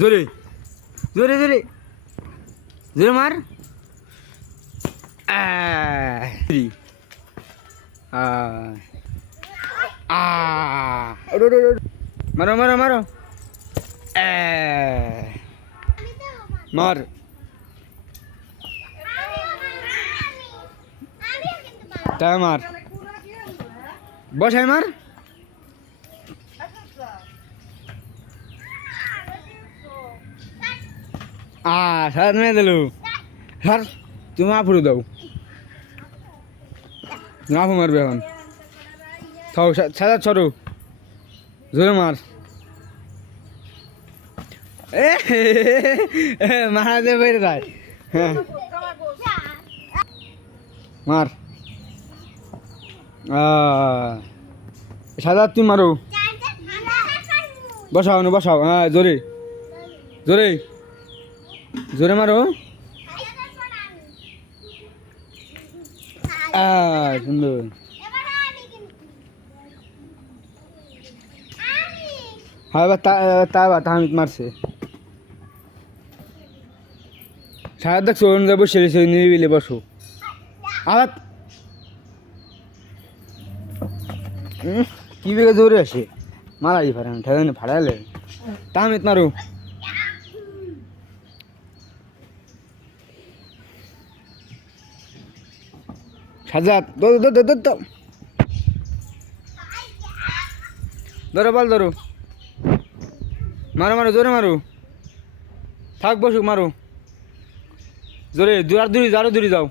জোরে জোরে জোরে জোরে মার। মারো মারো মারো মার। তাই মার বসাই মার। সারা নিয়ে দিল স্যার তুমি আফুরু দাও আফু মারবে এখন থাও সাজা ছড়ো জোরে মার। মারা দিয়ে বেড়ে যায়। হ্যাঁ মার সাজা তুমি মারো বসাও না বসাও। হ্যাঁ জোরে জোরে জোরে মারো। সুন্দর হ্যাঁ তাহমিদ মারছে সারা দেখছো বসে রয়েছে নিবিলে বসো। আবার কি বেগে জোরে আসে মারাই ফারান ঠেলে ফাড়ালে তাহমিদ মারো। সাজাত ধরো বল ধরো মারো মারো জোরে মারো থাক বসুক মারো জোরে দূর দূরে যাও।